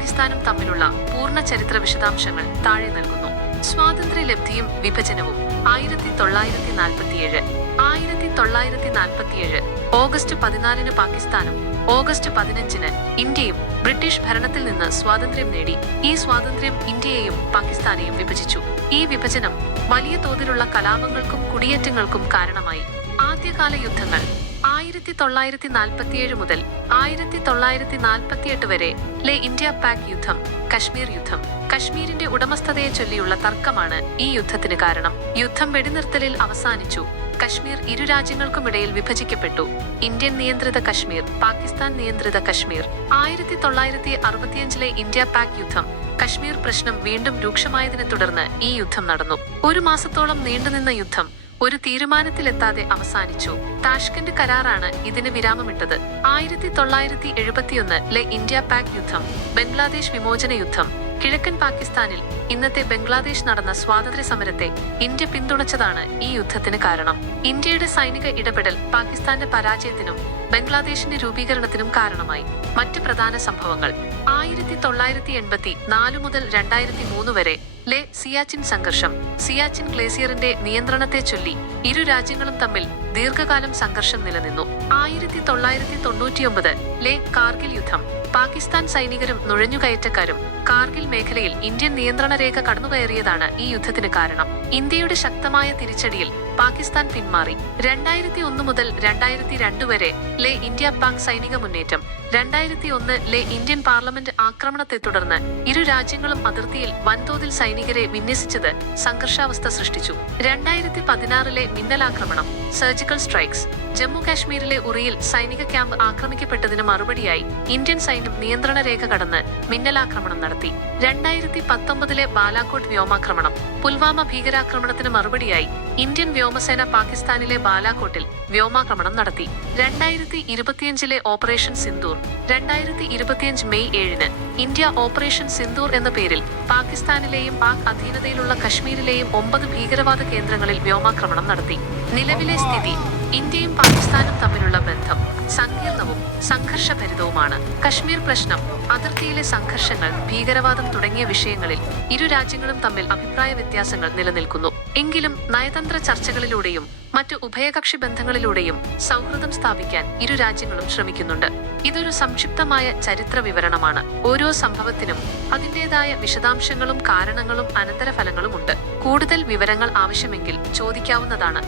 പാകിസ്ഥാനും തമ്മിലുള്ള പൂർണ്ണ ചരിത്ര വിശദാംശങ്ങൾ താഴെ നൽകുന്നു. സ്വാതന്ത്ര്യലബ്ധിയും വിഭജനവും. 1947 ഓഗസ്റ്റ് 14 പാകിസ്ഥാനും ഓഗസ്റ്റ് 15 ഇന്ത്യയും ബ്രിട്ടീഷ് ഭരണത്തിൽ നിന്ന് സ്വാതന്ത്ര്യം നേടി. ഈ സ്വാതന്ത്ര്യം ഇന്ത്യയെയും പാകിസ്ഥാനെയും വിഭജിച്ചു. ഈ വിഭജനം വലിയ തോതിലുള്ള കലാപങ്ങൾക്കും കുടിയേറ്റങ്ങൾക്കും കാരണമായി. ആദ്യകാല യുദ്ധങ്ങൾ 1947 മുതൽ 1948 വരെ ഇന്ത്യ പാക് യുദ്ധം, കശ്മീർ യുദ്ധം. കശ്മീരിന്റെ ഉടമസ്ഥതയെ ചൊല്ലിയുള്ള തർക്കമാണ് ഈ യുദ്ധത്തിന് കാരണം. യുദ്ധം വെടിനിർത്തലിൽ അവസാനിച്ചു. കശ്മീർ ഇരു രാജ്യങ്ങൾക്കുമിടയിൽ വിഭജിക്കപ്പെട്ടു. ഇന്ത്യൻ നിയന്ത്രിത കശ്മീർ, പാകിസ്ഥാൻ നിയന്ത്രിത കശ്മീർ. 1965 ഇന്ത്യ പാക് യുദ്ധം. കശ്മീർ പ്രശ്നം വീണ്ടും രൂക്ഷമായതിനെ തുടർന്ന് ഈ യുദ്ധം നടന്നു. ഒരു മാസത്തോളം നീണ്ടുനിന്ന യുദ്ധം ഒരു തീരുമാനത്തിലെത്താതെ അവസാനിച്ചു. താഷ്കന്റ് കരാറാണ് ഇതിന് വിരാമമിട്ടത്. 1971 ഇന്ത്യ പാക് യുദ്ധം, ബംഗ്ലാദേശ് വിമോചന യുദ്ധം. കിഴക്കൻ പാകിസ്ഥാനിൽ ഇന്നത്തെ ബംഗ്ലാദേശ് നടന്ന സ്വാതന്ത്ര്യ സമരത്തെ ഇന്ത്യ പിന്തുണച്ചതാണ് ഈ യുദ്ധത്തിന് കാരണം. ഇന്ത്യയുടെ സൈനിക ഇടപെടൽ പാകിസ്ഥാന്റെ പരാജയത്തിനും ബംഗ്ലാദേശിന്റെ രൂപീകരണത്തിനും കാരണമായി. മറ്റ് പ്രധാന സംഭവങ്ങൾ 1984 മുതൽ 2003 വരെ സിയാച്ചിൻ സംഘർഷം. സിയാച്ചിൻ ഗ്ലേസിയറിന്റെ നിയന്ത്രണത്തെ ചൊല്ലി ഇരു രാജ്യങ്ങളും തമ്മിൽ ദീർഘകാലം സംഘർഷം നിലനിന്നു. 1999 കാർഗിൽ യുദ്ധം. പാകിസ്ഥാൻ സൈനികരും നുഴഞ്ഞുകയറ്റക്കാരും കാർഗിൽ മേഖലയിൽ ഇന്ത്യൻ നിയന്ത്രണ രേഖ കടന്നുകയറിയതാണ് ഈ യുദ്ധത്തിന് കാരണം. ഇന്ത്യയുടെ ശക്തമായ തിരിച്ചടിയിൽ പാകിസ്ഥാൻ പിന്മാറി. 2001 മുതൽ 2002 വരെ ഇന്ത്യ പാക് സൈനിക മുന്നേറ്റം. 2001 ഇന്ത്യൻ പാർലമെന്റ് ആക്രമണത്തെ തുടർന്ന് ഇരു രാജ്യങ്ങളും അതിർത്തിയിൽ വൻതോതിൽ സൈനികരെ വിന്യസിച്ചത് സംഘർഷാവസ്ഥ സൃഷ്ടിച്ചു. 2016 മിന്നലാക്രമണം, സർജിക്കൽ സ്ട്രൈക്സ്. ജമ്മു കാശ്മീരിലെ ഉറിയിൽ സൈനിക ക്യാമ്പ് ആക്രമിക്കപ്പെട്ടതിന് മറുപടിയായി ഇന്ത്യൻ സൈന്യം നിയന്ത്രണ രേഖ കടന്ന് മിന്നലാക്രമണം നടത്തി. 2019 ബാലാകോട്ട് വ്യോമാക്രമണം. പുൽവാമ ഭീകരാക്രമണത്തിന് മറുപടിയായി ഇന്ത്യൻ വ്യോമസേന പാകിസ്ഥാനിലെ ബാലാകോട്ടിൽ വ്യോമാക്രമണം നടത്തി. 2025 operation Sindoor. 2025 May 7 India operation Sindoor എന്ന പേരിൽ പാകിസ്ഥാനിലെയും പാക് അധീനതയിലുള്ള കശ്മീരിലെയും 9 ഭീകരവാദ കേന്ദ്രങ്ങളിൽ വ്യോമാക്രമണം നടത്തി. നിലവിലെ സ്ഥിതി. ഇന്ത്യയും പാകിസ്ഥാനും തമ്മിലുള്ള ബന്ധം സങ്കീർണവും സംഘർഷഭരിതവുമാണ്. കശ്മീർ പ്രശ്നം, അതിർത്തിയിലെ സംഘർഷങ്ങൾ, ഭീകരവാദം തുടങ്ങിയ വിഷയങ്ങളിൽ ഇരു രാജ്യങ്ങളും തമ്മിൽ അഭിപ്രായ വ്യത്യാസങ്ങൾ നിലനിൽക്കുന്നു. എങ്കിലും നയതന്ത്ര ചർച്ചകളിലൂടെയും മറ്റു ഉഭയകക്ഷി ബന്ധങ്ങളിലൂടെയും സൗഹൃദം സ്ഥാപിക്കാൻ ഇരു രാജ്യങ്ങളും ശ്രമിക്കുന്നുണ്ട്. ഇതൊരു സംക്ഷിപ്തമായ ചരിത്ര വിവരണമാണ്. ഓരോ സംഭവത്തിനും അതിൻ്റെതായ വിശദാംശങ്ങളും കാരണങ്ങളും അനന്തരഫലങ്ങളും ഉണ്ട്. കൂടുതൽ വിവരങ്ങൾ ആവശ്യമെങ്കിൽ ചോദിക്കാവുന്നതാണ്.